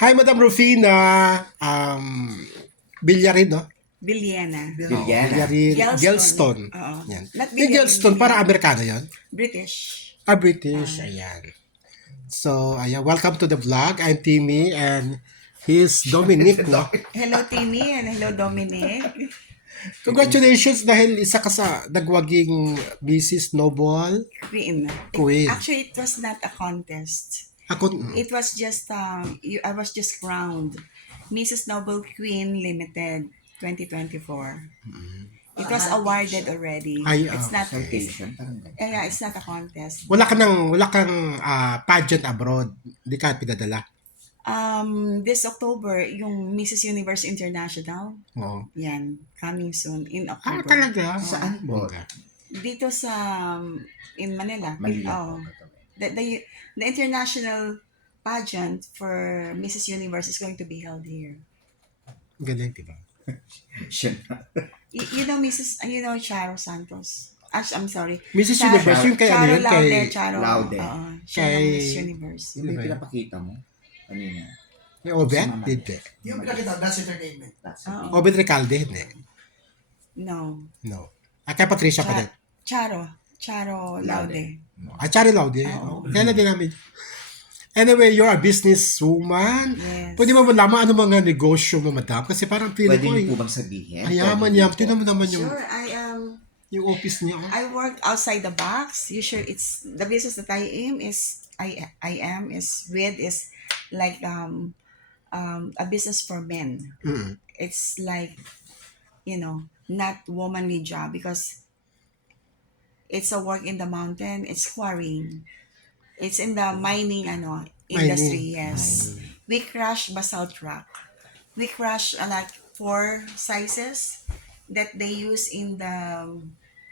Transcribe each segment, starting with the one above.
Hi, Madam Rufina. Bilyarin, no? Villena. Oo, Villena. Bilyarin. Gelston. Gelston. Oo. Yan. Not Yung Villarin, Gelston, para Villena. Amerikano yon. British. British. Ayan. So, ayan. Welcome to the vlog. I'm Timmy and he's Dominic, no? Hello, Timmy, and hello, Dominic. Congratulations dahil isa ka sa nagwaging Mrs. Noble Queen. Queen. Actually, it was not a contest. Ako, It was just, I was just crowned Mrs. Noble Queen Limited 2024. It was awarded already. Ay, It's not, Citation, parang ganun. yeah, it's not a contest. wala kang pageant abroad. Hindi ka pinadala. This October, yung Mrs. Universe International, Oo. yan, coming soon in October. Talaga? Saan po? Bongga. Dito sa, in Manila. Manila. Oh, the international pageant for Mrs. Universe is going to be held here. Galing, diba? Siya na. You know Charo Santos. I'm sorry. Mrs. Charo- Universe, yung kay ano yun? Laude, Kay Charo. Laude. Oo, siya Kay- yung Miss Universe. Yung may pinapakita mo kanina. kay Obet? Sumama. Hindi. Yung pinakita, that's entertainment. That's Oo. it. Obet Recalde, hindi. No. No. Kay Patricia pa din. Charo Laude. Chari Laude. Oo. Kaya na din namin. Anyway, you're a businesswoman. Yes. Pwede mo malaman ano mga negosyo mo, madam? Kasi parang feeling Pwede ko, niyo po bang sabihin? ayaman niya. Tignan mo naman yung, Sure, yung office niya. Oh. I work outside the box. Usually, it's the business that I am is like a business for men. Mm-mm. It's like not womanly job because it's a work in the mountain. It's quarrying. It's in the mining industry. Mining. Yes, we crush basalt rock. We crush like 4 sizes that they use in the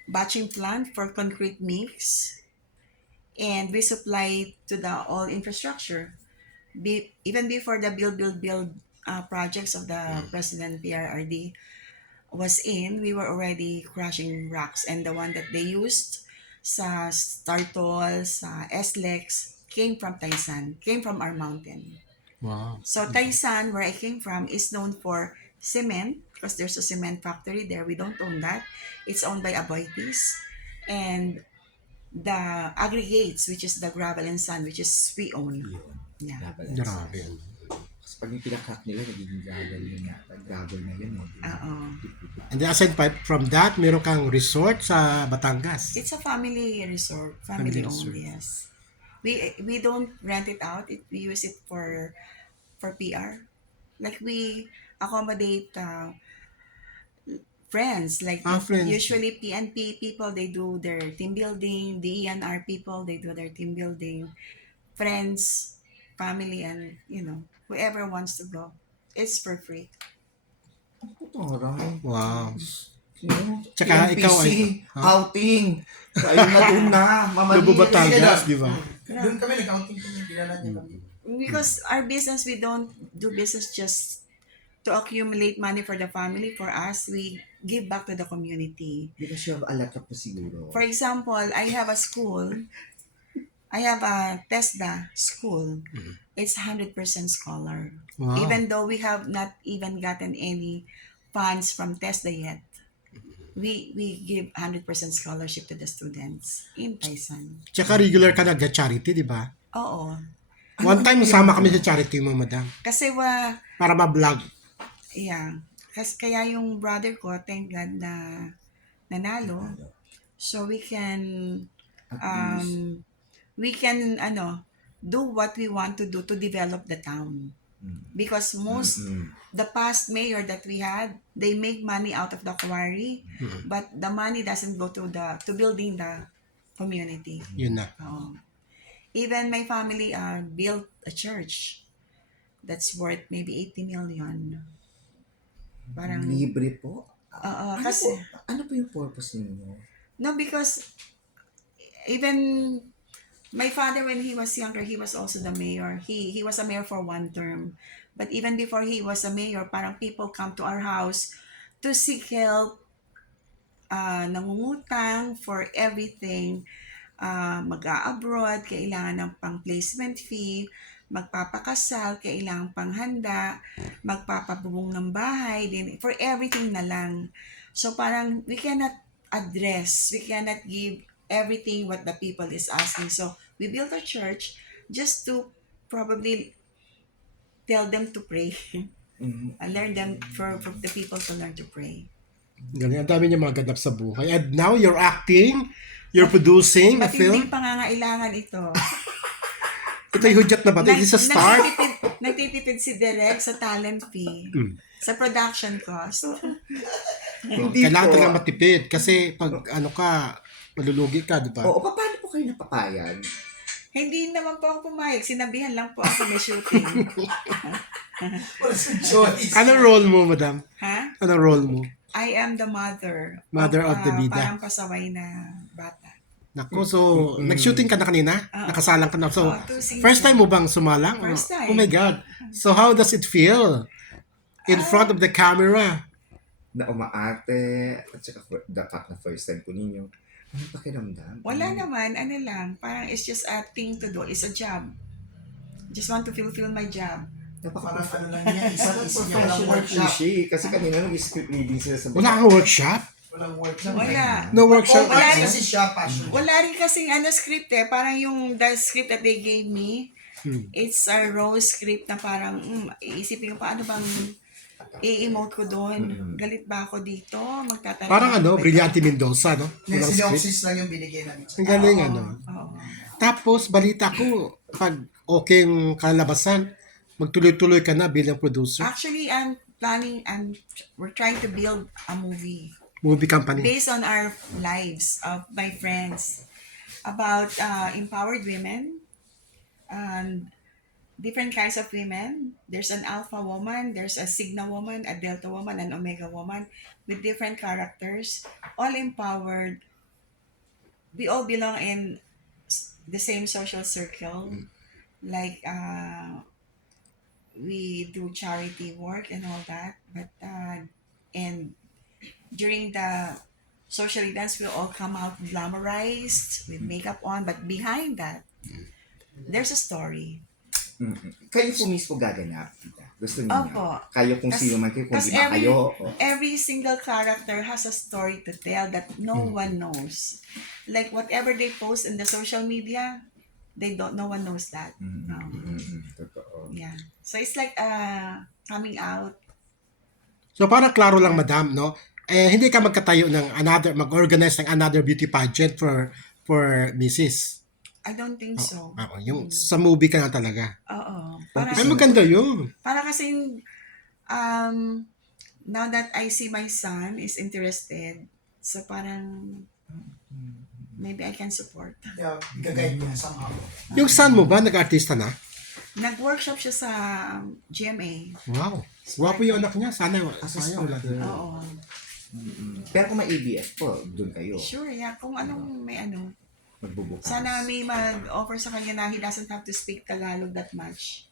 batching plant for concrete mix, and we supply to the all infrastructure. Even before the build projects of the President PRRD was in, we were already crushing rocks, and the one that they used sa Startol, sa SLEX, came from Taisan, came from our mountain. Wow. So Taisan, where I came from, is known for cement because there's a cement factory there. We don't own that. It's owned by Aboitiz. And the aggregates, which is the gravel and sand, which is we own. Yeah. Grabe. Kasi pag yung pinakak nila, nagiging gravel yun yata. Gravel na yun. Oo. And then aside from that, meron kang resort sa Batangas. It's a family resort, family Family owned, resort. yes. We don't rent it out. We use it for PR. Like we accommodate friends. Like Friends. usually PNP people, they do their team building. The ENR people, they do their team building. Friends, family, and whoever wants to go, it's for free. Taray. Wow. Tsaka Tsaka ikaw ay- outing. Ayun na doon na. Mamali. Lubo Batangas, di ba? Doon kami, nag-outing kami, kilala niya kami. Because our business, we don't do business just to accumulate money for the family. For us, we give back to the community. Because you have a lot of po siguro. For example, I have a school. I have a TESDA school. It's 100% scholar. Wow. Even though we have not even gotten any funds from TESDA yet, we give 100% scholarship to the students in Taisan. Tsaka regular ka nag-charity, di ba? Oo. One time, sama kami sa charity mo, madam. Kasi Para ma-vlog. yeah. Kasi kaya yung brother ko, thank God na nanalo. So we can At least. do what we want to do to develop the town. Because the past mayor that we had, they make money out of the quarry, but the money doesn't go to building the community. Yun na. Even my family built a church that's worth maybe 80 million. Parang Libre po? kasi Ano po yung purpose ninyo? no, because even my father, when he was younger, he was also the mayor. He was a mayor for 1 term. But even before he was a mayor, parang people come to our house to seek help, nangungutang for everything. Mag-a-abroad, kailangan ng pang-placement fee. magpapakasal, kailangang panghanda, magpapabubong ng bahay, din for everything na lang. So parang we cannot we cannot give everything what the people is asking. So we built a church just to probably tell them to pray. And learn them for the people to learn to pray. Ganyan, ang dami niya mga ganap sa buhay. And now, you're acting, you're producing a film. Matinding pangangailangan ito. Ito yung hudyat na ba? Ito is a start. Nagtitipid si Derek sa talent fee. Sa production cost. Hindi Kailangan po. talaga matipid. Kasi pag malulugi ka, di ba? Oo, paano po kayo napapayag? Hindi naman po ako pumayag. Sinabihan lang po ako may shooting. Wala sa choice. Anong role mo, madam? Ha? Anong role mo? I am the mother. Mother of the bida. Parang pasaway na bata. Naku, so, nag-shooting ka na kanina? Nakasalang ka na. So, 2 seasons. first time mo bang sumalang? First time. Oh my God. So, how does it feel? In front of the camera? Na umaate, at saka the fact na first time po ninyo. Ano pakiramdam? Wala naman, ano lang. Parang it's just a thing to do. It's a job. Just want to fulfill my job. Parang ano lang niya, isa walang Professional po workshop. siya eh. Kasi kanina nag-script reading sila sa Wala kang workshop? Walang workshop. Wala. No workshop? Oh, wala kasi siya, passion. Wala rin kasing script eh. Parang yung the script that they gave me, it's a raw script na parang, iisipin ko paano bang i-emote ko doon. Galit ba ako dito? Magtatanong. Parang ako ba ito? Brillante Mendoza, no? Walang script. Synopsis lang yung binigay namin. Ang galing, Oo. Tapos, balita ko, pag okay yung kalabasan, magtuloy-tuloy ka na bilang producer. Actually, we're trying to build a movie Movie company. based on our lives of my friends about empowered women and different kinds of women. There's an alpha woman, there's a sigma woman, a delta woman, an omega woman with different characters, all empowered. We all belong in the same social circle. Like we do charity work and all that, but and during the social events we all come out glamorized with makeup on, but behind that there's a story. Kayo po mismo gaganap. Gusto niyo Opo. na? Kayo kung sino man kayo, kung Kasi di ba kayo. every single character has a story to tell that no one knows. Like whatever they post in the social media, no one knows that. Totoo. Yeah. So it's like coming out. So, para klaro lang, madam, no? Hindi ka magkatayo ng mag-organize ng another beauty pageant for Mrs. I don't think so. Yung sa movie ka na talaga. Oo. Ay, maganda yun. Para kasing now that I see my son is interested, so parang maybe I can support. Yeah, gagayad niya somehow. Yung son mo ba, nag-artista na? Nag-workshop siya sa GMA. Wow. Wapo yung anak niya. Sana wala din. Oo. Pero kung may ABS po, doon kayo. Sure, yeah. Kung anong may Magbubukas. sana may mag-offer sa kanya na he doesn't have to speak Tagalog that much.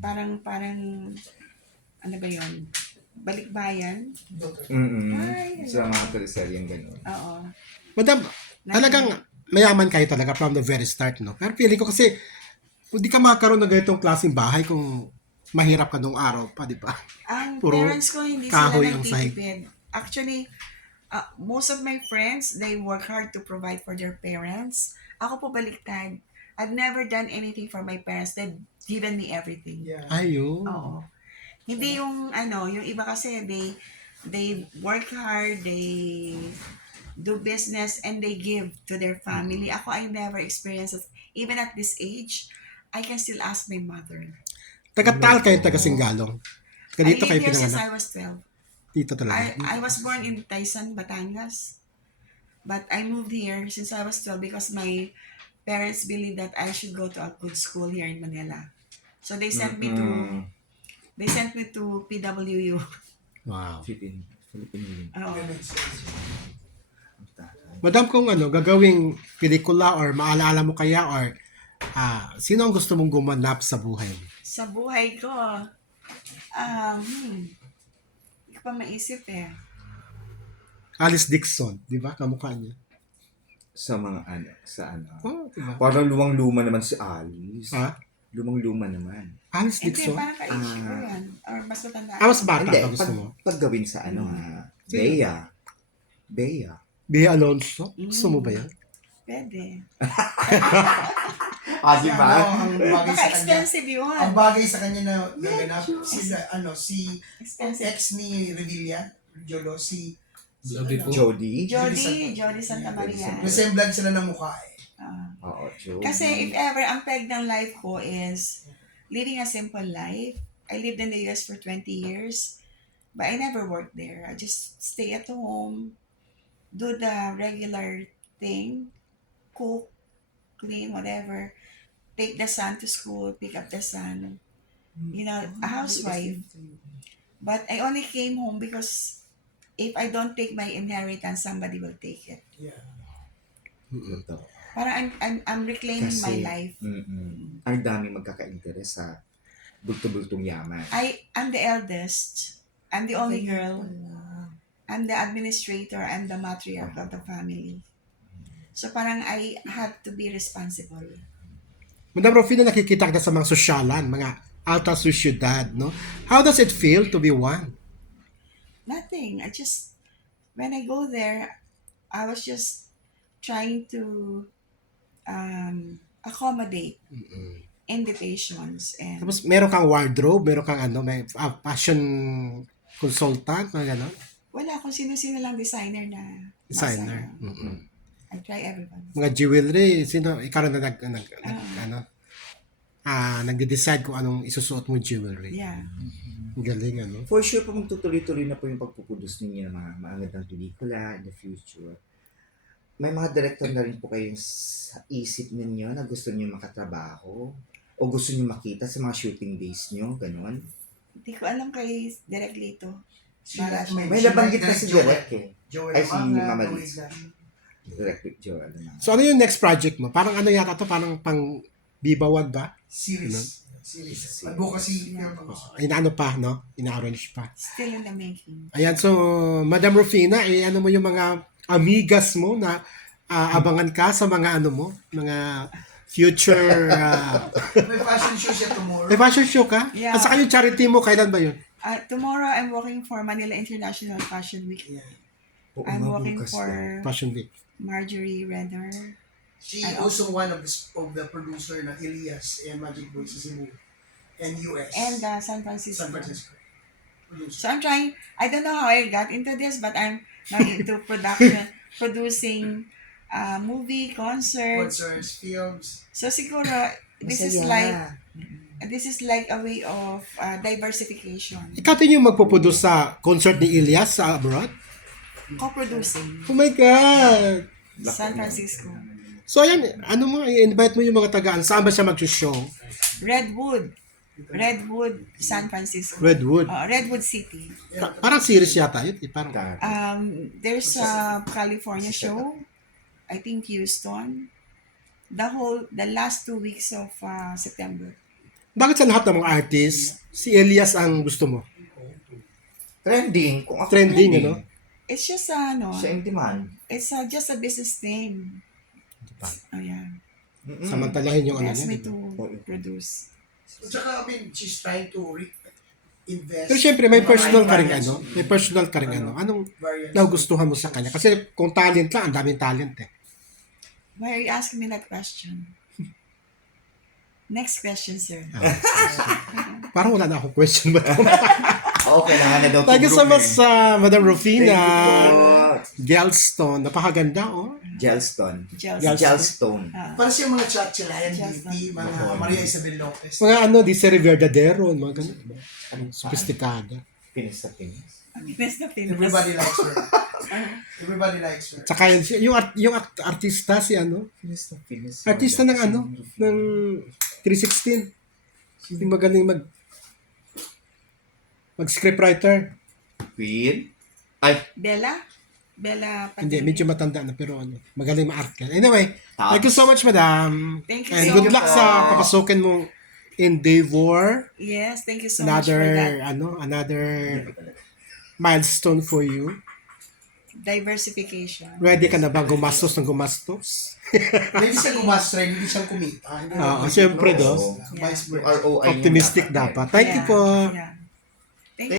Parang, ano ba yun? Balikbayan? Ay, Sa mga teleserye yung gano'n. Oo. Madam, talagang mayaman kayo talaga from the very start, no? Pero feeling ko kasi, hindi ka makakaroon ng ganitong klaseng bahay kung mahirap ka nung araw pa, di ba? Ang Puro parents ko hindi sila kahoy ang sahig. nagtitipid. Actually, most of my friends, they work hard to provide for their parents. Ako po baliktad. I've never done anything for my parents. They've given me everything. Yeah. Ayun. Oo. Hindi yung yung iba kasi they work hard, they do business, and they give to their family. Ako, I never experienced it. Even at this age, I can still ask my mother. Taga-Taal kayo, taga-Singalong. Dito I kayo live here since pinanganak. I was 12. Dito talaga. I was born in Taysan, Batangas. But I moved here since I was 12 because my parents believed that I should go to a good school here in Manila. So they sent me to PWU. Wow. Philippine. Oo. Madam, kung gagawing pelikula or maalaala mo kaya or sino ang gusto mong gumanap sa buhay? Sa buhay ko, hindi ko pa maisip eh. Alice Dixon, di ba? Kamukha niya. Sa mga sa Oh, di ba? Parang luwang-luma naman si Alice. Ha? Lumang-luma naman. Alice Hindi, Dixon. parang ka-age ko Ah. yan. Or mas matanda. Mas bata Hindi, ka gusto mo. pag gawin sa Bea. Bea. Bea Alonso? Gusto mo ba yan? Pwede. Di ba? Ang bagay Baka sa kanya. expensive yun. Ang bagay sa kanya na naganap, si Expensive. ex ni Revilla, Jolo, Jody po. Jody. Jody Santa Maria. resemblance sila ng mukha eh. Ah. Oo, Jody. Kasi if ever, ang peg ng life ko is living a simple life. I lived in the US for 20 years, but I never worked there. I just stay at home, do the regular thing, cook, clean, whatever, take the son to school, pick up the son. You know, a housewife. But I only came home because if I don't take my inheritance, somebody will take it. Yeah. Totoo. Parang I'm reclaiming my Kasi, life. ang dami magkaka-interes sa bulto-bultong yaman. I'm the eldest. I'm the only girl. I'm the administrator. I'm the matriarch of the family. So parang I had to be responsible. Madam Rufina, nakikita kita sa mga sosyalan, mga alta susyudad, no? How does it feel to be one? Nothing. When I go there, I was just trying to accommodate invitations and Tapos meron kang wardrobe, meron kang may fashion consultant, mga gano'n. wala kung sino-sino lang designer na Designer. masaya. I try everyone. Mga jewelry, ikaw na nagde-decide kung anong isusuot mo jewelry. Yeah. Ang galing, ano? For sure po magtutuloy-tuloy na po yung pagpuproduce ninyo ng mga maangad ng pelikula in the future. May mga director na rin po kayong sa isip ninyo na gusto niyo makatrabaho o gusto niyo makita sa mga shooting days niyo, gano'n. Hindi ko alam kay Direk Lito. May nabanggit na si Direk eh. Joel Ay, si Mama Luis. Liz. Direk Joe, ano na. So, ano yung next project mo? Parang ano yata to? Parang pang bibawag ba? Series. Advocacy. Inaano pa, no? Ina-arrange pa. Still in the making. Ayan, so, Madam Rufina, ano mo yung mga amigas mo na abangan ka sa mga ano mo? Mga future... May fashion show siya tomorrow. may fashion show ka? Yeah. At saka yung charity mo, kailan ba yun? Tomorrow, I'm working for Manila International Fashion Week. Yeah. Oo I'm nga, working bukas for na. Fashion Week. Marjorie Redder. She also one of the producer ng Elias and Magic Boy sa Cebu and US. And San Francisco. San Francisco. Producer. So I'm trying, I don't know how I got into this, but I'm now into producing movie, concert. Concerts, films. So siguro, this is like a way of diversification. Ikaw din yung magpuproduce sa concert ni Elias sa abroad? Co-producing. Oh my God! San Francisco. So ayan, ano mo, i-invite mo yung mga tagaan. Saan ba siya mag-show? Redwood, San Francisco. Redwood. Redwood City. Parang series yata yun. Parang, There's a California show. I think Houston. The last 2 weeks of September. bakit sa lahat ng mga artists, si Elias ang gusto mo? Trending. Kung ako Trending, ano? It's just Siya in demand. it's just a business thing. Oh yeah. Samantalahin yung ano They asked me niya. to produce. At saka, she's trying to invest. Pero syempre, may in personal ka rin variants ano. of- May personal ka rin ano. Anong variants. nagustuhan mo sa kanya? Kasi kung talent lang, ang daming talent eh. Why are you asking me that question? Next question, sir. Parang wala na akong question ba? Oo, kailangan na daw Thank you so much sa Madam Thank Rufina. you po. Gelston. Napakaganda, oh. Gelston. Just, Gelstone. Para siya mga Chachilayan, Just DP, mga Maria Isabel Lopez. Mga ano, di Sir Verdadero, mga ganun. Sophisticada. Pinis sa pinis. Best na Pinas. Everybody likes her. Everybody likes her. Tsaka yung artista si ano, Pinis na pinis. artista ng ano, ng 316. Yung magaling mag-scriptwriter. Queen? Ay, Bella Hindi, Padilla. medyo matanda na pero ano, magaling ma-art yan. Anyway, Tama. thank you so much, madam. Thank you And so good luck much. sa papasukin mong endeavor. Yes, thank you so much for Another, that. another milestone for you. Diversification. Ready ka na ba gumastos ng gumastos? Hindi siya gumastos, hindi siyang kumita. Hindi Oo, naman syempre, siguro. no? Vice versa. ROI niya Optimistic dapat. dapat. Thank you po. Yeah.